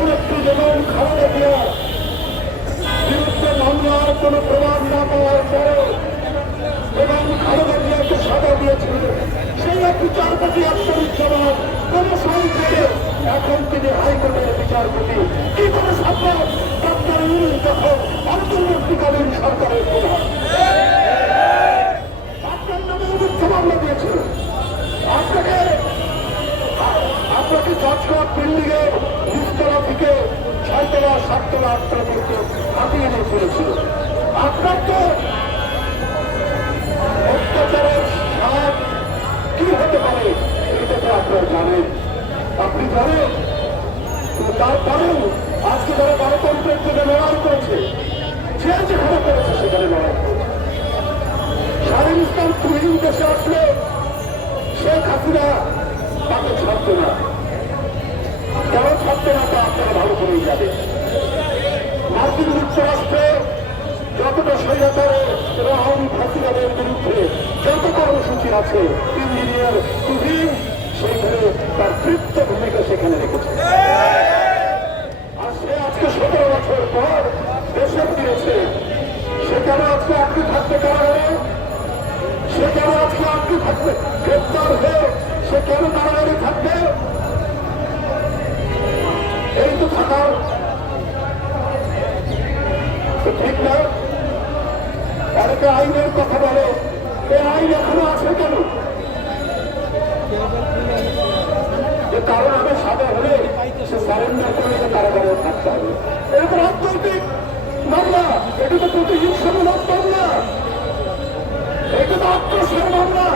দেশনেত্রী যেমন খালেদা জিয়ার বিরুদ্ধে মামলার কোন প্রমাণ না পাওয়ার পরে এবং খালেদা জিয়াকে সাজা দিয়েছিল, সেই বিচারপতি আত্মবিদ্যমান কোন সংসদে এখন তিনি হাইকোর্টের বিচারপতি। কি করে সম্ভব? ডক্টর ইউনূস যখন অন্তর্বর্তীকালীন সরকারের প্রধান, আপনার নামে মিথ্যা মামলা দিয়েছিল। আপনাকে জজকোর্ট বিল্ডিং এর নিচতলা থেকে 6তলা 7তলা 8তলা পর্যন্ত হাতিয়ে নিয়ে ফেলেছিল। আপনার তো অত্যাচারের স্বাদ কি হতে পারে এটা তো আপনারা জানেন, আপনি জানেন। কিন্তু তারপরেও আজকে যারা গণতন্ত্রের জন্য লড়াই করেছে, যে যেখানে করেছে সেখানে লড়াই করেছে। শাহীন ইসলাম তুহিন দেশে আসলে শেখ হাসিনা তাকে ছাড়ত না। কেন ছাড়ত না তা আপনারা ভালো করেই যাবেন। মার্কিন যুক্তরাষ্ট্রে যতটা স্বৈরাচারে এবং আওয়ামী ফাঁসিবাদের বিরুদ্ধে যত কর্মসূচি আছে, ইঞ্জিনিয়ার তুহিন সেইখানে তার তৃপ্ত ভূমিকা সেখানে রেখেছে। আর সে আজকে 17 বছর পর দেশে ফিরেছে। সে কেন আজকে আটকে থাকতে কারাগারে? সে কেন আজকে আটকে থাকবে? গ্রেপ্তার হয়ে সে কেন কারাগারে থাকবে? এই তো থাকার ঠিক না। অনেকে আইনের কথা বলে, এই আইন এখনো আছে কেন? যে কারণ আমি সাদা হলে সে সারেন্ডার করে কারাগারে থাকতে হবে। এটা তো রাজনৈতিক মামলা, এটা তো প্রতিহিংসামূলক মামলা, এটা তো আত্মসার মামলা।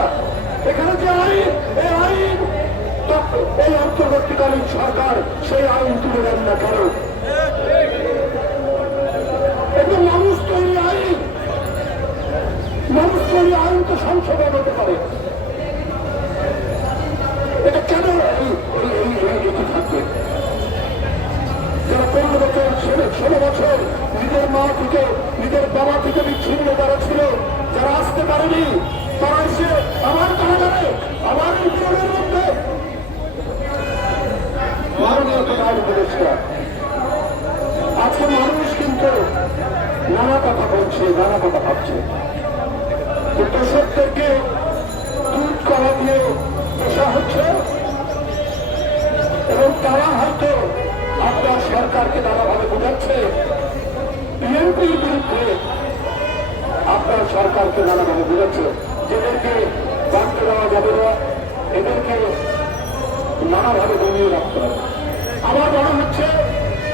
এখানে যে আইন, এই আইন এই অন্তর্বর্তীকালীন সরকার সেই আইন তুলে দেন না কেন? এটা মানুষ তৈরি আইন, মানুষ তৈরি আইন তো সংশোধন হতে পারে। এটা কেন থাকবে? যারা 15 বছর 16 বছর নিজের মা থেকে নিজের বাবা থেকে বিচ্ছিন্ন যারা ছিল, যারা আসতে পারেনি, তারা এসে আমার কারাগারে আমার বিরোধের মধ্যে মাননীয় প্রধান উপদেষ্টা। আজকে মানুষ কিন্তু নানা কথা বলছে, নানা কথা ভাবছে। দর্শকদেরকে দুধ কলা দিয়ে পোষা হচ্ছে এবং তারা হয়তো আপনার সরকারকে নানাভাবে বোঝাচ্ছে। বিএনপির বিরুদ্ধে আপনার সরকারকে নানাভাবে বোঝাচ্ছে, যেদেরকে বাঁধতে দেওয়া যাবে না, এদেরকে নানাভাবে দমিয়ে রাখতে হবে। আমার মনে হচ্ছে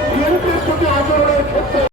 বিএনপির প্রতি আচরণের